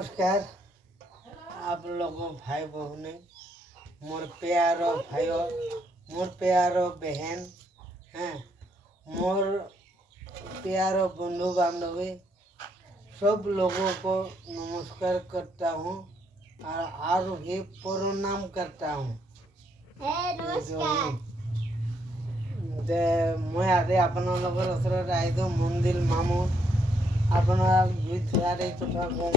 नमस्कार आप लोगों भाई बहने मोर प्यारो भाइयों मोर प्यारो बहन हैं मोर प्यारो बंधु बांधवी सब लोगों को नमस्कार करता हूँ और भी प्रणाम करता हूँ। मैं आज आपनों ओसरत आइदो मंदिर मामू আপনার দুই কথা কম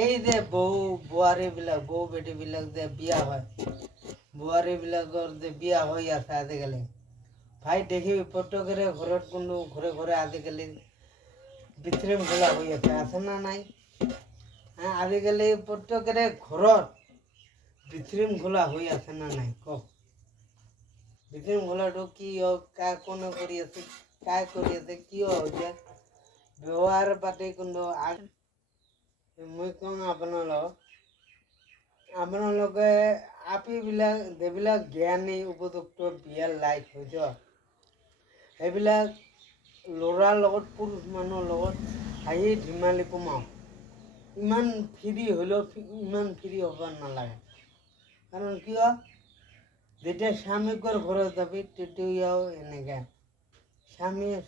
এই যে বউ বোৱাৰীবিলাক বউ বেটিবিলাক যে বিয়া হয় বোৱাৰীবিলাকৰ যে বিয়া হৈ আছে আজিকালি ভাই দেখিবি প্ৰত্যেকৰে ঘৰত কোনো ঘৰে ঘৰে আজিকালি বিশৃংখলা হৈ আছে না নাই? আজিকালি প্ৰত্যেকৰে ঘৰত বিশৃংখলা হৈ আছে না নাই কওক? বিশৃংখলাটো কি কোনে কৰি আছে কিয় হৈছে ব্যবহাৰ পাতি কোনো মই কওঁ আপোনালোকে আপিবিলাক যিবিলাক জ্ঞানী উপযুক্ত বিয়াৰ লাইক হৈছে সেইবিলাক ল'ৰাৰ লগত পুৰুষ মানুহৰ লগত হাঁহি ধেমালি কমাওক। ইমান ফ্ৰী হ'লেও ইমান ফ্ৰী হ'ব নালাগে। কাৰণ কিয় যেতিয়া স্বামীকৰ ঘৰত যাবি তেতিয়াও এনেকৈ স্বামীয়ে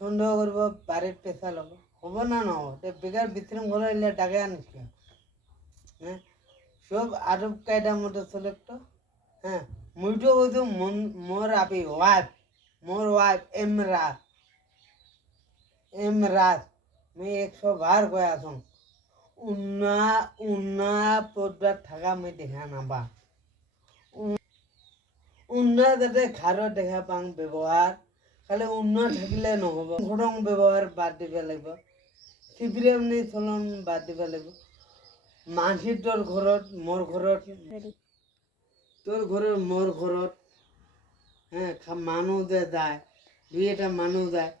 সন্দেহ কৰিব বাৰীত পেচা ল'ব হ'ব না নহ'ব বেগাৰ বিশৃংখলা এলে ডাকে আনিছে সব আরব কায়দা মতো চলেতো মইতো কৈছোঁ মোর আপি মোর ওয়াইফ এমরাজ আমি 100 বার কৈ আছোঁ উন্না পদত থাকা মই দেখা নাপা উন্না যাতে ঘাড়ত দেখা পাং ব্যৱহাৰ খালি উন্নত থাকিলে নহ'ব। ঘৰং ব্যৱহাৰ বাদ দিব লাগিব, চিপ্ৰেমনি চলন বাদ দিব লাগিব। মানসি তোৰ ঘৰত মোৰ ঘৰত তোৰ ঘৰত মোৰ ঘৰত মানুহ যে যায় দুই এটা মানুহ যায়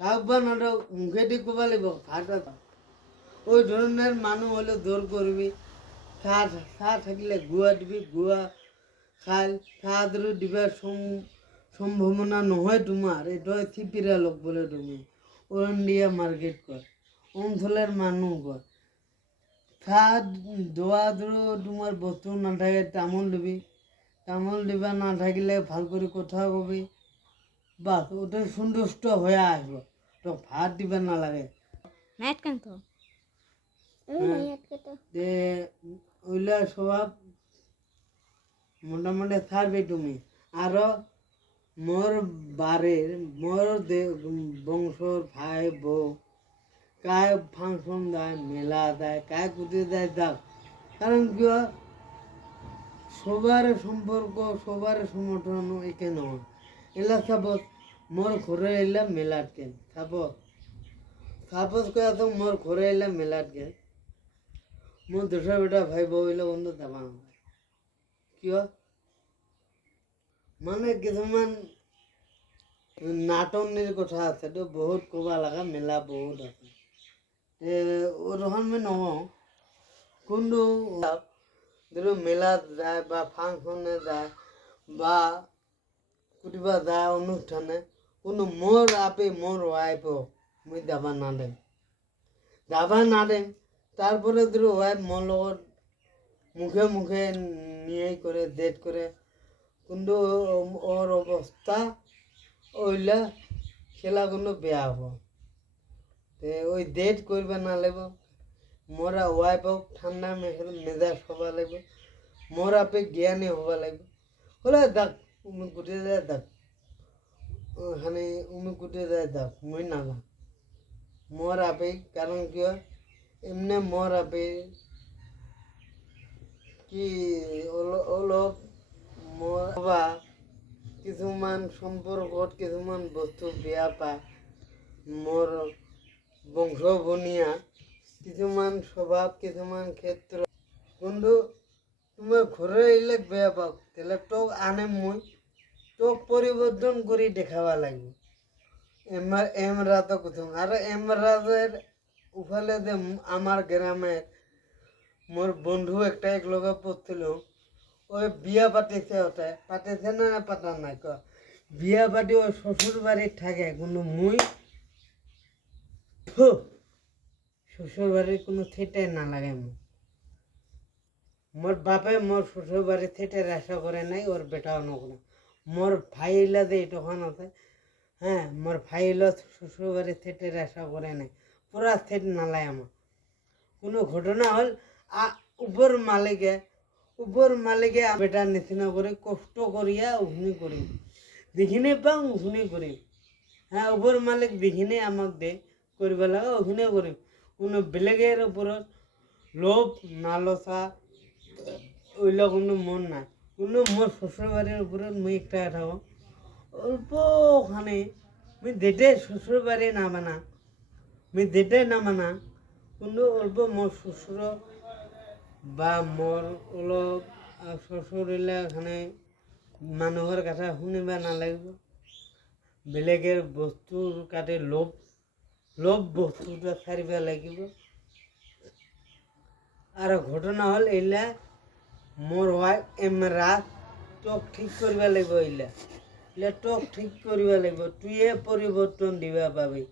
কাৰোবাৰ নদক মুখেদি ক'ব লাগিব ভাত ওই ধৰণৰ মানুহ হ'লে দৌৰ কৰিবি চাহ থাকিলে গুৱা দিবি গুৱা খাই চাহ দিবাৰ সম্ভাৱনা নহয় তোমার এটা চিপিরা লোক বলে তুমি ওরন্ডিয়া মার্কেট কর অঞ্চলের মানুষ কর খাদ দোয়া তোমার বস্তু না থাকে তামোল দিবা না থাকিলে ভাল করে কথা কবি বাস ওটা সন্তুষ্ট হয়ে আসবো তো ভাত দিবা নালাগে যে ওইলা স্বভাব মোটামুটি ছাড়বে তুমি আরো মোর বাড়ির মোর বংশর ভাই বউ কায় ফাংশন দেয় মেলা দেয় কায় কুটি দেয় যাক কারণ কি সবার সম্পর্ক সবার সমর্থন এখানে হয় এলা সাপোজ মোর ঘরে এলাম মেলাত গেল সাপোজ কে তো মোর ঘরে এলাম মেলাত গেল মোর দেশের বেটা ভাই বউ এলে বন্ধু যাবা কিয় মানে কিছুমান নাটনিৰ কথা আছে তো বহুত ক'ব লগা মেলা বহুত আছে ওরকম নহওঁ কিন্তু ধরো মেলাত যায় বা ফাংশনে যায় বা কোথাবা যায় অনুষ্ঠানে কিন্তু মোর আপি মোর ওয়াইফও মই যাবা নাদেম তারপরে ধরো ওয়াইফ মোর লগত মুখে মুখে নিয়ে করে ডেট করে কিন্তু ওর অবস্থা ওইলা খেলা কোনো বেয়া হব ওই ডেট করবে না লাগব মোরা ওয়াইফক ঠান্ডা মেজাজ হবা লাগব মোর আপে জ্ঞানী হবা লাগব বলে দেখ উমি গুটে যায় দেখ ওখানে উমি গুটে যায় দেখ মই না মোর আপে কারণ কিয় এমনি মোর আপে কি অলপ মোর কিছুমান সম্পৰ্কত কিছুমান বস্তু বেয়া পায় মোৰ বংশ বনিয়া কিছুমান স্বভাৱ কিছুমান ক্ষেত্ৰ কিন্তু তোমাৰ ঘৰে আহিলে বেয়া পাওক তেলে তোক আনে মই তোক পৰিৱৰ্তন কৰি দেখাবা লাগিব এমৰাজক কুথুম আৰু এমরাজের উফালে যে আমার গ্রামের মোর বন্ধু একটা এক লগে পড়ছিল ওই বিয়া পাতিছে না পাতা নাই ক বিয়া পাতি ওই শ্বশুর বাড়ির থাকে কিন্তু মুই শ্বশুর বাড়ির কোনো থেটে না লাগে মোর বাপে মোর শ্বশুর বাড়ি থেটের আশা করে নাই, ওর বেটাও নকরে। মোর ভাই এলা যে তখন আছে, হ্যাঁ, মোর ভাই এলো শ্বশুর বাড়ি থেটের আশা করে নাই, পুরা থেট নালায় আমার। কোনো ঘটনা হল উপর মালিকে বেটার নিচিনা করে কষ্ট করিয়া উহনি করি, যিখিনি পাওঁ উহনি কৰিম। হ্যাঁ, উপৰ মালিক যিখিনি আমাক দে কৰিব লাগে ওখানে কৰিম। কোনো বেলেগেৰ ওপৰত লোভ নালসা ওইগুলো কোনো মন নাই। কোনো মোৰ শ্বশুৰ বাড়িৰ উপৰত মুই একটা কথা কওঁ, অল্পখানি মুই যেতে শ্বশুর বাড়ি না মানা, মুই যেতে না মানা, কিন্তু অল্প মোর শ্বশুর বা মোর অলপ শ্বশুর এখানে মানুহৰ কথা শুনিবা নালাগিব। বেলেগের বস্তুর কাটে লোভ বস্তুটা ছাড়িবা লাগিব। আর ঘটনা হল এইলা মোর ওয়াইফ এমরাত তোক ঠিক করিবা লাগিব। এইলা তোক ঠিক করিবা লাগিব, তুইয়ে পরিবর্তন দিবা পাবি।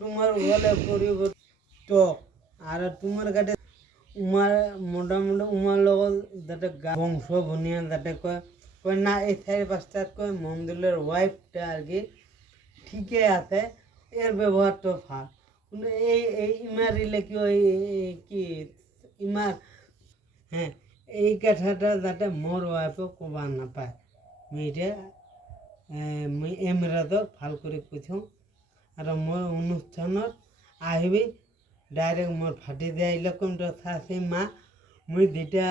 তোমার হলে পরিবর্তন আর তোমার কাটে মোটামুটি উমার লগত যাতে বংশ ভনিয়া যাতে কয় কয় না এই 4-5টাত কয় মমদুলের ওয়াইফটা আর কি ঠিকই আছে, এর ব্যবহারটা ভাল। কিন্তু এই ইমারিলে কি ওই কি ইমার, হ্যাঁ, এই কথাটা যাতে মোর ওয়াইফও কবা নাপায়, মুই এমরাদক ভাল করে কৈছোঁ। আর মোর অনুষ্ঠানত আহিবি, ডাইরেক্ট মোর ফাটি দিয়ে এরকম কথা আছে মা, মুই যেটা